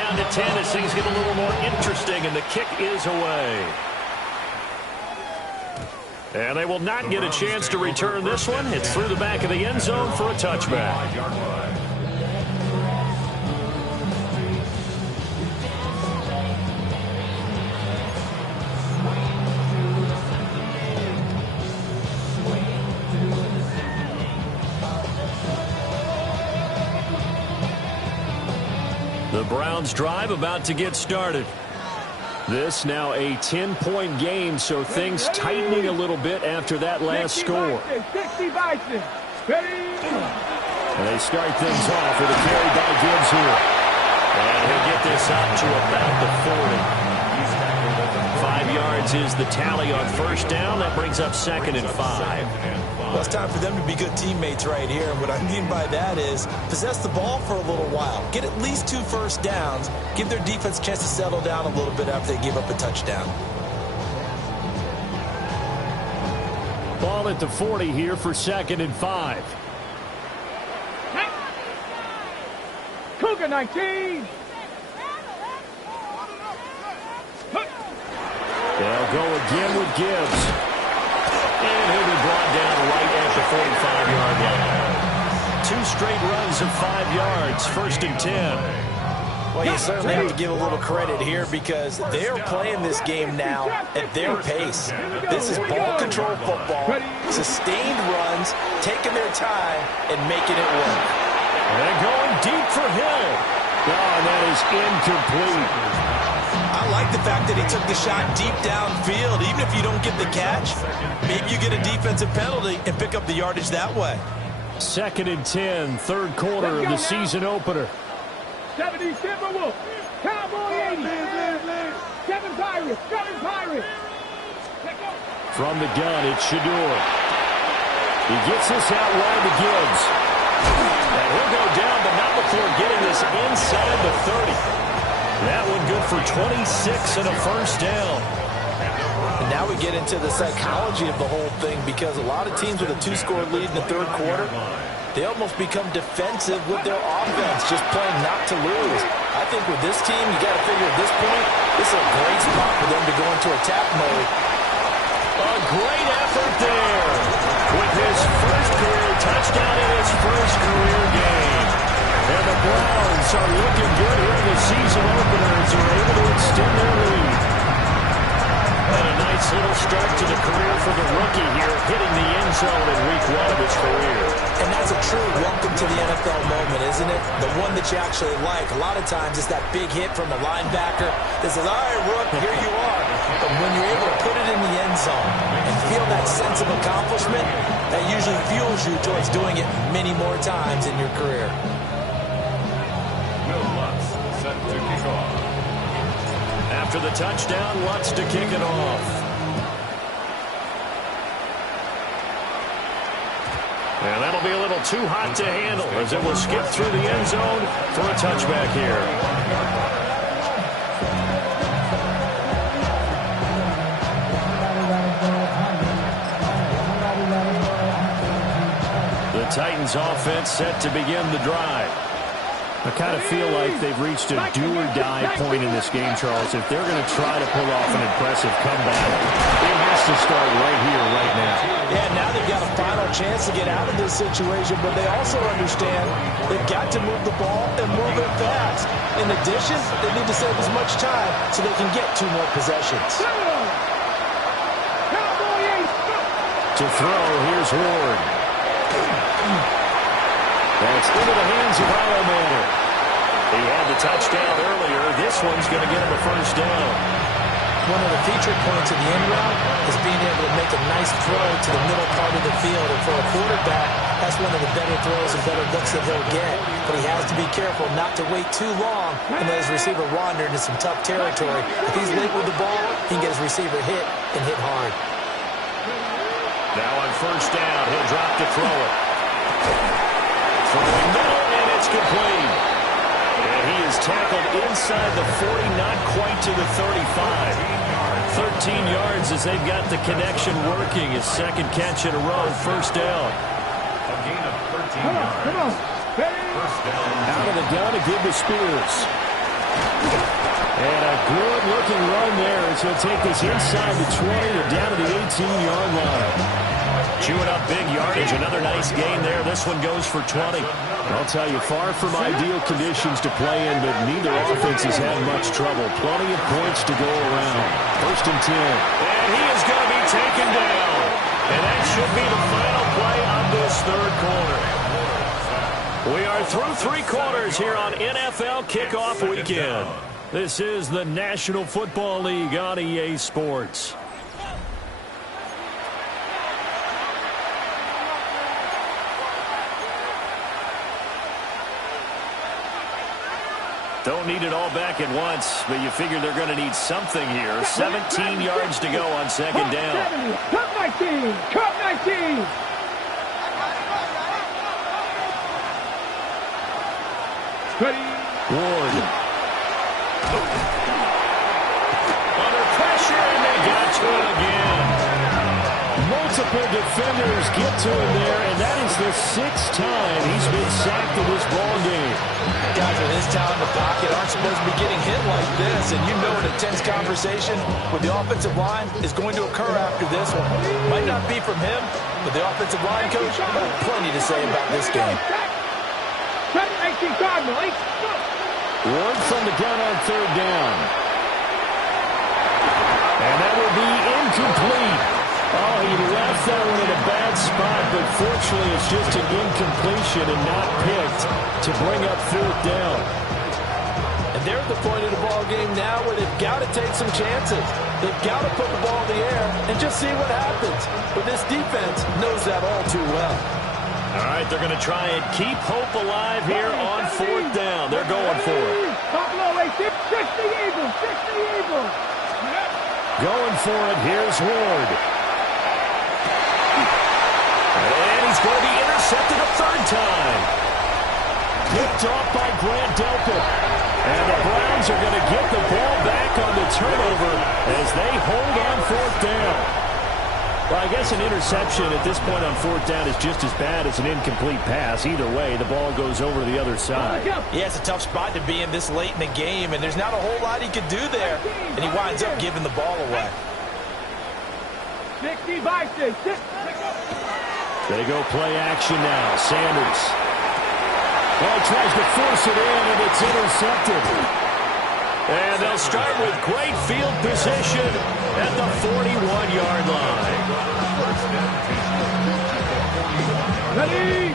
down to 10 as things get a little more interesting, and the kick is away. And they will not get a chance to return this one. It's through the back of the end zone for a touchback. The Browns drive about to get started. This now a 10-point game, so things tightening a little bit after that last score. And they start things off with a carry by Gibbs here. And he'll get this up to about the 40. 5 yards is the tally on first down. That brings up 2nd and 5. Well, it's time for them to be good teammates right here. And what I mean by that is possess the ball for a little while. Get at least 2 first downs. Give their defense a chance to settle down a little bit after they give up a touchdown. Ball at the 40 here for 2nd and 5. Cougar 19. They'll go again with Gibbs. And he'll be brought down right at the 45-yard line. 2 straight runs of 5 yards, 1st and 10. Well, you certainly have to give a little credit here because they're playing this game now at their pace. This is ball control football, sustained runs, taking their time, and making it work. And going deep for Hill. Oh, and that is incomplete. I like the fact that he took the shot deep downfield. Even if you don't get the catch, maybe you get a defensive penalty and pick up the yardage that way. 2nd and 10, 3rd quarter of the season opener. 70 Timberwolves. Cowboy 80. 7 Pirates. 7 Pirates. From the gun, it's Shador. He gets this out wide to Gibbs. And he'll go down, but not before getting this inside the 30. That one good for 26 and a first down. And now we get into the psychology of the whole thing because a lot of teams with a 2-score lead in the 3rd quarter, they almost become defensive with their offense, just playing not to lose. I think with this team, you got to figure at this point, this is a great spot for them to go into attack mode. A great effort there with his first career touchdown in his first career game. And the Browns are looking good here in the season opener as they're able to extend their lead. And a nice little start to the career for the rookie here, hitting the end zone in week 1 of his career. And that's a true welcome to the NFL moment, isn't it? The one that you actually like. A lot of times it's that big hit from a linebacker that says, all right, Rook, here you are. But when you're able to put it in the end zone and feel that sense of accomplishment, that usually fuels you towards doing it many more times in your career. Set to kick off. After the touchdown, Lutz to kick it off. And that'll be a little too hot to handle as it will skip through the end zone for a touchback here. The Titans offense set to begin the drive. I kind of feel like they've reached a do-or-die point in this game, Charles. If they're going to try to pull off an impressive comeback, it has to start right here, right now. Yeah, now they've got a final chance to get out of this situation, but they also understand they've got to move the ball and move it fast. In addition, they need to save as much time so they can get 2 more possessions. To throw, here's Ward. That's into the hands of Manor. He had the touchdown earlier. This one's going to get him a first down. One of the feature points of the end route is being able to make a nice throw to the middle part of the field. And for a quarterback, that's one of the better throws and better looks that he'll get. But he has to be careful not to wait too long and let his receiver wander into some tough territory. If he's late with the ball, he can get his receiver hit and hit hard. Now on first down, he'll drop to throw it. Throwing middle, and it's complete. And he is tackled inside the 40, not quite to the 35. 13 yards as they've got the connection working. His 2nd catch in a row, first down. A gain of 13 yards. Come on. First down. Out of the gun to give to Spears. run there as he'll take this inside the 20 or down to the 18-yard line. Chewing up big yardage. Another nice gain there. This one goes for 20. I'll tell you, far from ideal conditions to play in, but neither offense has had much trouble. Plenty of points to go around. 1st and 10. And he is going to be taken down. And that should be the final play of this 3rd quarter. We are through 3 quarters here on NFL Kickoff Weekend. This is the National Football League on EA Sports. Don't need it all back at once, but you figure they're going to need something here. 17 yards to go on 2nd down. Cut 19! Cut 19! Ward. Under pressure, and they got to it again. Multiple defenders get to him there, and that is the 6th time he's been sacked in this ball game. Guys with his talent in the pocket aren't supposed to be getting hit like this, and you know an intense conversation with the offensive line is going to occur after this one. Might not be from him, but the offensive line coach got plenty to say about this game. Ward from the gun on 3rd down. And that will be incomplete. Oh, he left that one in a bad spot, but fortunately it's just an incompletion and not picked to bring up 4th down. And they're at the point of the ball game now where they've got to take some chances. They've got to put the ball in the air and just see what happens. But this defense knows that all too well. All right, they're going to try and keep hope alive here on 4th down. They're going for it. Going for it, here's Ward. And he's going to be intercepted a 3rd time. Picked off by Grant Delpit. And the Browns are going to get the ball back on the turnover as they hold on 4th down. Well, I guess an interception at this point on 4th down is just as bad as an incomplete pass. Either way, the ball goes over to the other side. Yeah, it's a tough spot to be in this late in the game, and there's not a whole lot he could do there. And he winds up giving the ball away. 60 by 6. They go play action now. Sanders. Well, tries to force it in, and it's intercepted. And they'll start with great field position at the 41-yard line. Ready?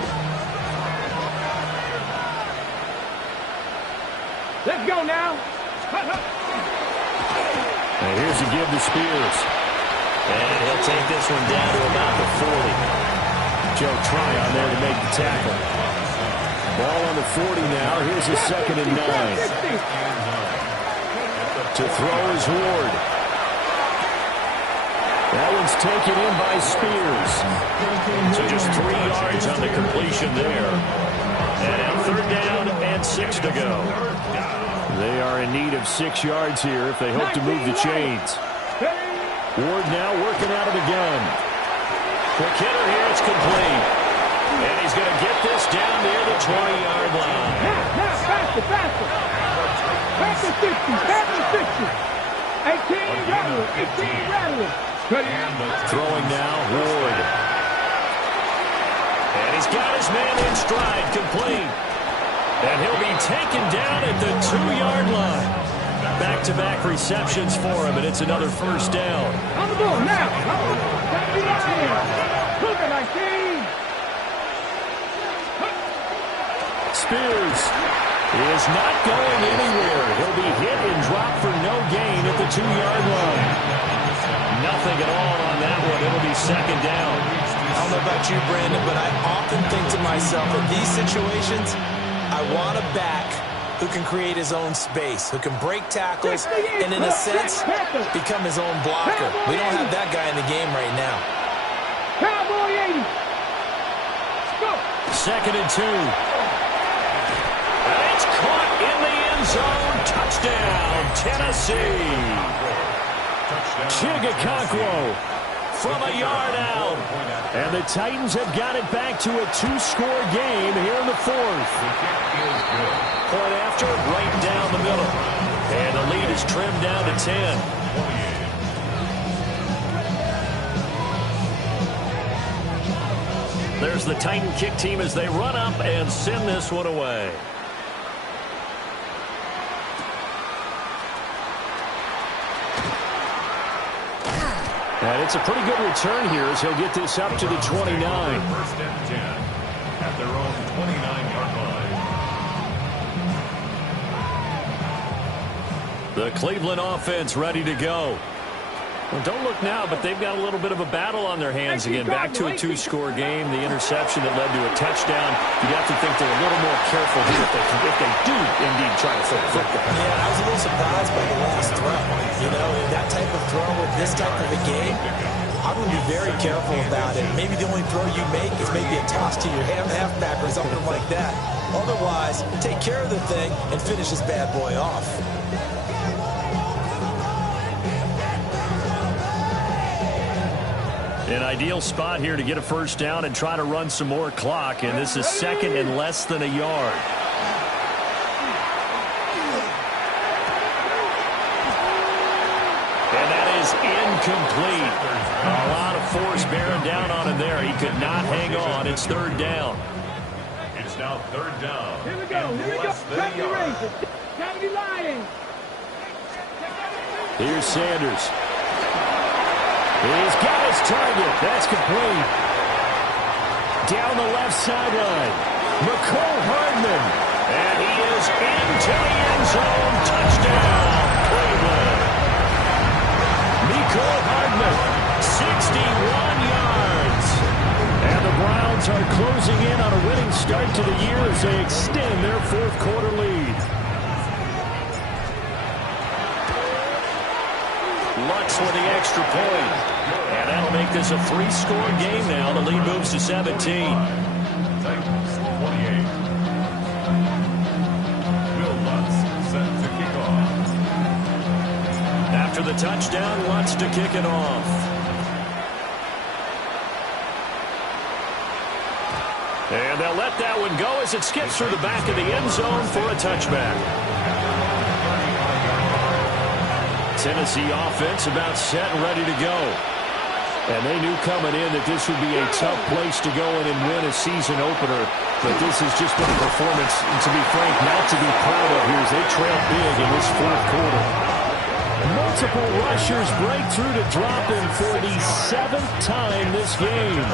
Let's go now. And here's a give to Spears. And he'll take this one down to about the 40. Joe Tryon there to make the tackle. Ball on the 40 now. Here's a 2nd and 9. To throw is Ward. That one's taken in by Spears. So just 3 yards on the completion there. And now 3rd down and 6 to go. They are in need of 6 yards here if they hope to move the chains. Ward now working out of the gun. Quick hitter here, it's complete. And he's going to get this down near the 20-yard line. Now, faster. Back to 60, back to 60. 18 rattling. Throwing now, Ward. And he's got his man in stride, complete. And he'll be taken down at the 2-yard line. Back-to-back receptions for him, and it's another 1st down. On the ball now. Look at 19. Spears is not going anywhere. He'll be hit and dropped for no gain at the 2-yard line. Nothing at all on that one. It'll be 2nd down. I don't know about you, Brandon, but I often think to myself, in these situations, I want a back who can create his own space, who can break tackles, and in a sense, become his own blocker. We don't have that guy in the game right now. Cowboy 80. Go. 2nd and 2. And it's caught in the end zone. Touchdown, Tennessee. Chigakonkwo from a yard out. And the Titans have got it back to a 2-score game here in the 4th. Point after, right down the middle. And the lead is trimmed down to 10. There's the Titan kick team as they run up and send this one away. And it's a pretty good return here as he'll get this up to the 29. First and 10 at their own 29-yard line. The Cleveland offense ready to go. Well, don't look now, but they've got a little bit of a battle on their hands again. Back to a two-score game. The interception that led to a touchdown. You'd have to think they're a little more careful here if they do indeed try to throw the football. Yeah, I was a little surprised by the last throw. You know, in that type of throw with this type of a game, I'm going to be very careful about it. Maybe the only throw you make is maybe a toss to your halfback or something like that. Otherwise, take care of the thing and finish this bad boy off. An ideal spot here to get a first down and try to run some more clock, and this is second and less than a yard. And that is incomplete. A lot of force bearing down on him there. He could not hang on. It's third down. It's now third down. Here we go. Here we go. County Lions. Here's Sanders. He's got his target. That's complete. Down the left sideline. McCole Hardman. And he is into the end zone. Touchdown, Cleveland. McCole Hardman, 61 yards. And the Browns are closing in on a winning start to the year as they extend their fourth quarter lead. Lutz with the extra point. And that'll make this a three-score game now. The lead moves to 17. Titans 28. Will Lutz set to kick off. After the touchdown, Lutz to kick it off. And they'll let that one go as it skips through the back of the end zone for a touchback. Tennessee offense about set and ready to go. And they knew coming in that this would be a tough place to go in and win a season opener. But this has just been a performance, to be frank, not to be proud of here as they trail big in this fourth quarter. Multiple rushers break through to drop him for the 7th time this game.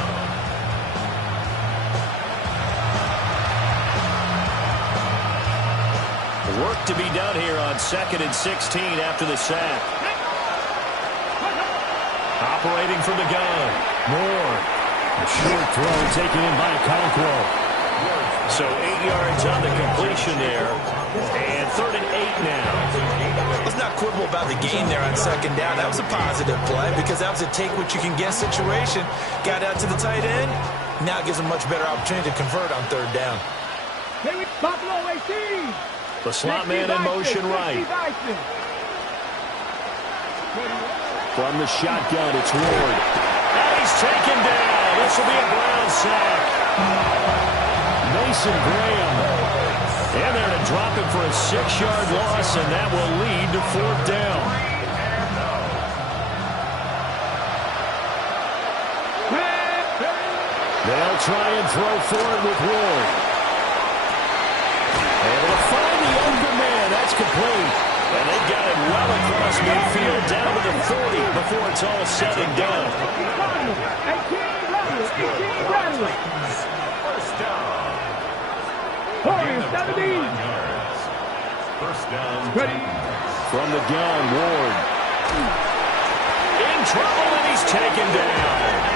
Work to be done here on 2nd and 16 after the sack. Operating from the gun. Moore. A short throw taken in by Okonkwo. So 8 yards on the completion there. And 3rd and 8 now. Let's not quibble about the gain there on 2nd down. That was a positive play because that was a take-what-you-can-get situation. Got out to the tight end. Now it gives them a much better opportunity to convert on 3rd down. Buffalo 18. The slot man in motion right. From the shotgun, it's Ward. And he's taken down. This will be a Brown sack. Mason Graham. And they're to drop him for a 6-yard loss, and that will lead to 4th down. They'll try and throw for it with Ward. Able to find the open man. That's complete. And they got it well across midfield down to the 40 before it's all said and done. First down. First down. From the gun, Ward. In trouble, and he's taken down.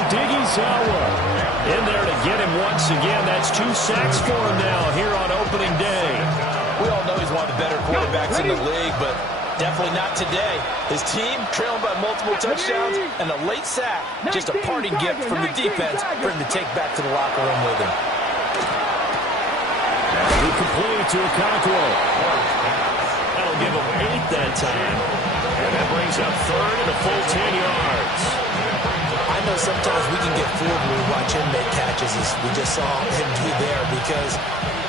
Odighizuwa in there to get him once again. That's 2 sacks for him now here on opening day. We all know he's one of the better quarterbacks in the league, but definitely not today. His team trailing by multiple touchdowns, and a late sack, just a parting gift from the defense for him to take back to the locker room with him. Incomplete to Okonkwo. That'll give him 8 that time. And that brings up 3rd and a full 10 yards. I know sometimes we can get fooled when we watch him make catches, as we just saw him do there, because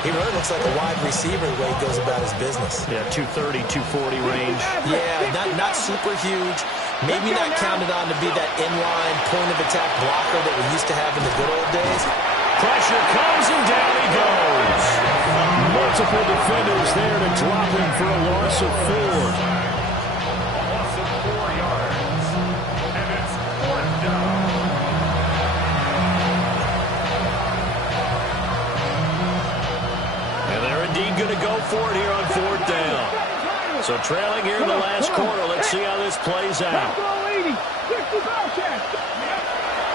He really looks like a wide receiver the way he goes about his business. Yeah, 230, 240 range. Yeah, not super huge. Maybe not counted on to be that inline point-of-attack blocker that we used to have in the good old days. Pressure comes, and down he goes. Multiple defenders there to drop him for a loss of 4. Loss of 4 yards. And it's 4th down. And they're indeed going to go for it here on 4th down. So trailing here in the last quarter. Let's see how this plays out.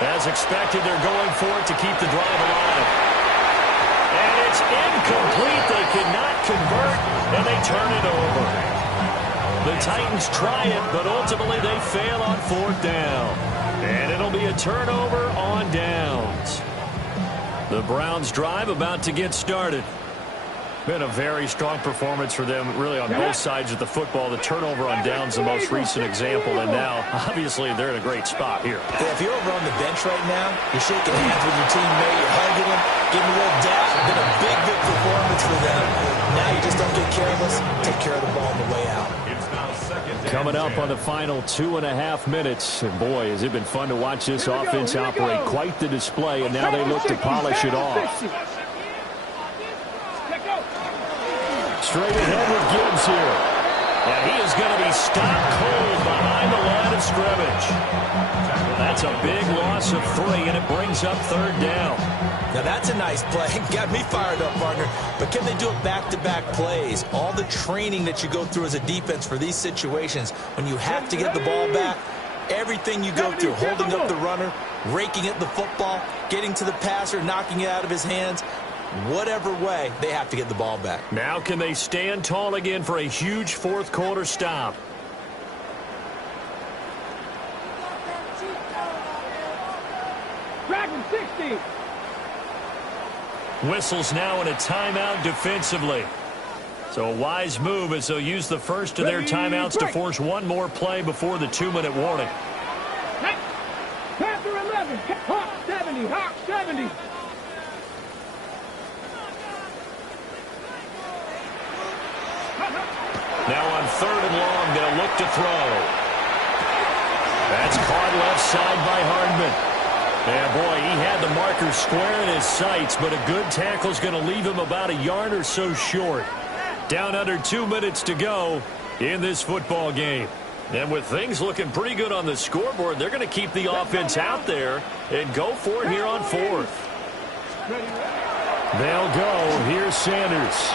As expected, they're going for it to keep the drive alive. And it's incomplete. They cannot convert, and they turn it over. The Titans try it, but ultimately they fail on 4th down. And it'll be a turnover on downs. The Browns' drive about to get started. Been a very strong performance for them, really, on both sides of the football. The turnover on downs, the most recent example, and now, obviously, they're in a great spot here. Yeah, if you're over on the bench right now, you're shaking hands with your teammate, you're hugging him, giving a little dap. It's been a big, big performance for them. Now you just don't get careless, take care of the ball on the way out. Coming up on the final 2.5 minutes, and boy, has it been fun to watch this offense operate. Quite the display, and now they look to polish it off. Straight ahead with Gibbs here. And he is going to be stopped cold behind the line of scrimmage. That's a big loss of 3, and it brings up 3rd down. Now that's a nice play. Got me fired up, partner. But can they do it back-to-back plays? All the training that you go through as a defense for these situations, when you have to get the ball back, everything you go through, holding up the runner, raking at the football, getting to the passer, knocking it out of his hands, whatever way, they have to get the ball back. Now can they stand tall again for a huge 4th quarter stop? Dragon 60. Whistles now in a timeout defensively. So a wise move as they'll use the first of their timeouts to force one more play before the 2-minute warning. Panther 11. Hawk 70. Hawk 70. Now on 3rd and long, they'll look to throw. That's caught left side by Hardman. Yeah, boy, he had the marker square in his sights, but a good tackle is going to leave him about a yard or so short. Down under 2 minutes to go in this football game. And with things looking pretty good on the scoreboard, they're going to keep the offense out there and go for it here on 4th. They'll go. Here's Sanders.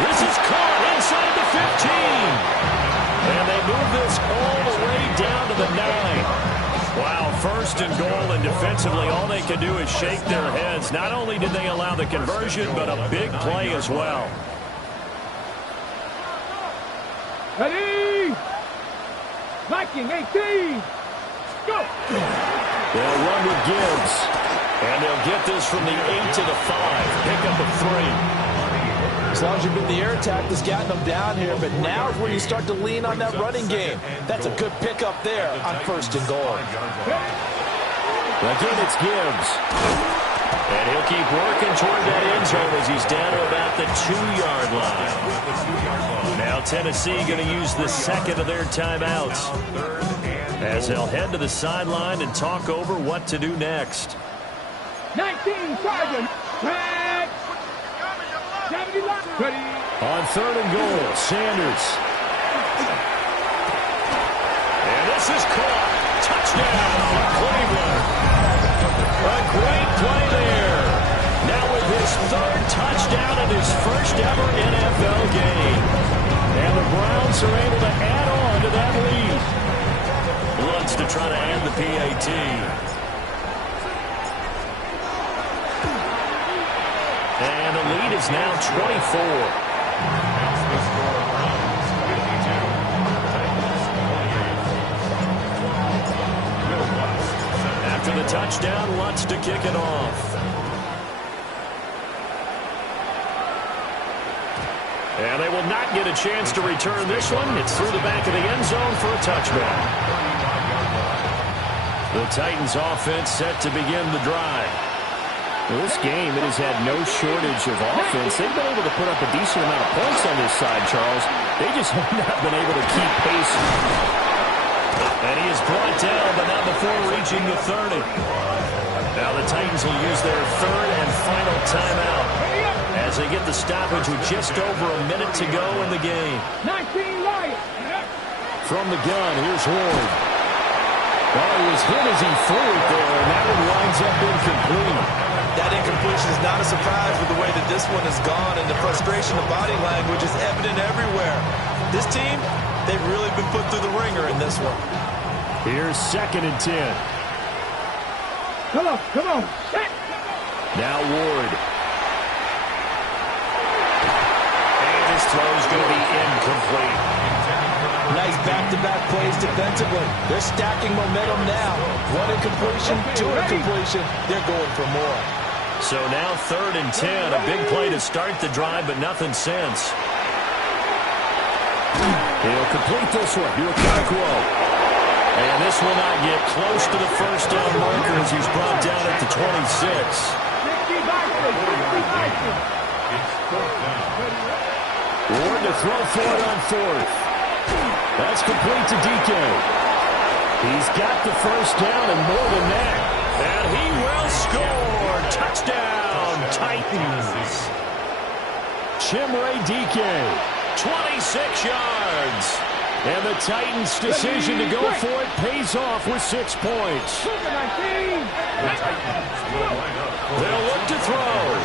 This is caught inside the 15. And they move this all the way down to the 9. Wow, 1st and goal, and defensively all they can do is shake their heads. Not only did they allow the conversion, but a big play as well. Ready! Viking 18. Go! They'll run with Gibbs. And they'll get this from the 8 to the 5. Pick up a 3. As long as you've been the air attack that's gotten them down here, but now is where you start to lean on that running game. That's a good pickup there on 1st and goal. Again, it's Gibbs. And he'll keep working toward that end zone as he's down to about the 2-yard line. Now Tennessee going to use the 2nd of their timeouts as they'll head to the sideline and talk over what to do next. 19 Sergeant. On 3rd and goal, Sanders. And this is caught. Touchdown, Cleveland. A great play there. Now with his 3rd touchdown in his first ever NFL game. And the Browns are able to add on to that lead. Lutz to try to end the PAT. And the lead is now 24. After the touchdown, Lutz to kick it off. And they will not get a chance to return this one. It's through the back of the end zone for a touchback. The Titans offense set to begin the drive. Well, this game, it has had no shortage of offense. They've been able to put up a decent amount of points on this side, Charles. They just have not been able to keep pace. And he is brought down, but not before reaching the 30. Now the Titans will use their third and final timeout as they get the stoppage with just over a minute to go in the game. 19 Lions. From the gun, here's Ward. Well, he was hit as he threw it there, and that one winds up incomplete. That incompletion is not a surprise with the way that this one has gone, and the frustration of body language is evident everywhere. This team, they've really been put through the ringer in this one. Here's 2nd and 10. Come on. Set. Now Ward. And his throw is going to be incomplete. Nice back-to-back plays defensively. They're stacking momentum now. One incompletion, two incompletion. They're going for more. So now 3rd and 10. A big play to start the drive, but nothing since. He'll complete this one. Yurkakwo. And this will not get close to the first down marker as he's brought down at the 26. Ward to throw for it on 4th. That's complete to DK. He's got the first down and more than that. And he will score. Touchdown, Titans. Chimere DK. 26 yards. And the Titans' decision to go for it pays off with 6 points. They'll look to throw.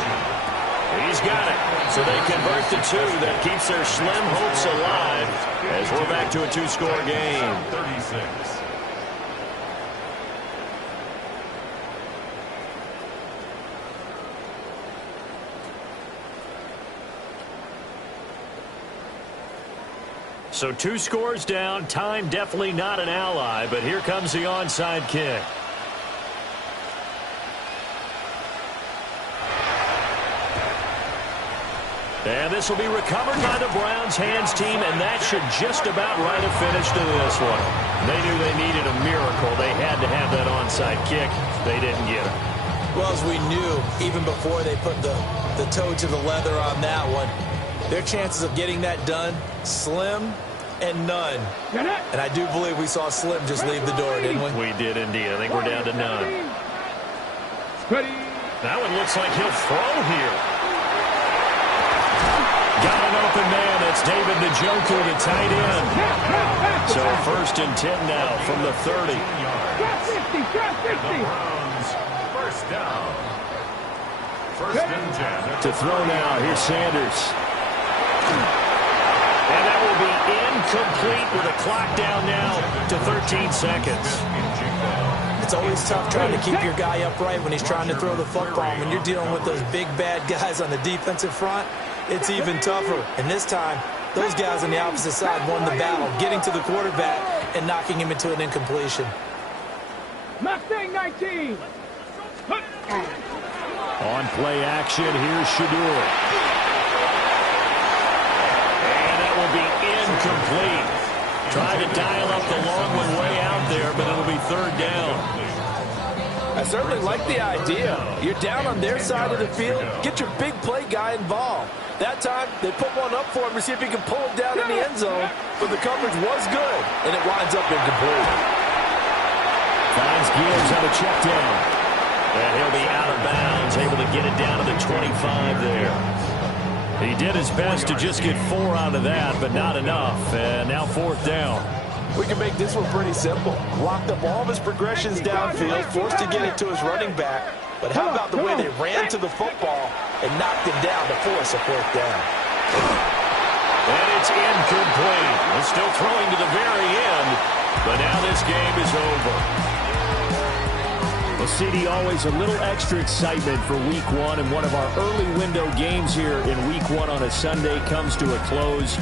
He's got it. So they convert the 2. That keeps their slim hopes alive as we're back to a 2-score game. 36. So 2 scores down. Time definitely not an ally, but here comes the onside kick. And this will be recovered by the Browns hands team, and that should just about write a finish to this one. They knew they needed a miracle. They had to have that onside kick. They didn't get it. Well, as we knew, even before they put the toe to the leather on that one, their chances of getting that done, slim and none. And I do believe we saw Slim just leave the door, didn't we? We did indeed. I think we're down to none. That one looks like he'll throw here. Got an open man. That's David Njoku, the tight end. So 1st and 10 now from the 30. First down. 1st and 10. To throw now. Here's Sanders. And that will be incomplete with a clock down now to 13 seconds. It's always tough trying to keep your guy upright when he's trying to throw the football. When you're dealing with those big, bad guys on the defensive front, it's even tougher. And this time, those guys on the opposite side won the battle, getting to the quarterback and knocking him into an incompletion. Mustang 19. On play action, here's Shadur. And that will be incomplete. Tried to dial up the long one way out there, but it'll be 3rd down. I certainly like the idea. You're down on their side of the field. Get your big play guy involved. That time, they put one up for him to see if he can pull it down in the end zone. But the coverage was good, and it winds up incomplete. Finds Gibbs on a check down. And he'll be out of bounds, able to get it down to the 25 there. He did his best to just get 4 out of that, but not enough. And now 4th down. We can make this one pretty simple. Locked up all of his progressions downfield, forced to get it to his running back. But how about the way they ran to the football and knocked him down to force a 4th down? And it's incomplete. He's still throwing to the very end, but now this game is over. Well, CD, always a little extra excitement for Week 1, and one of our early window games here in Week 1 on a Sunday comes to a close.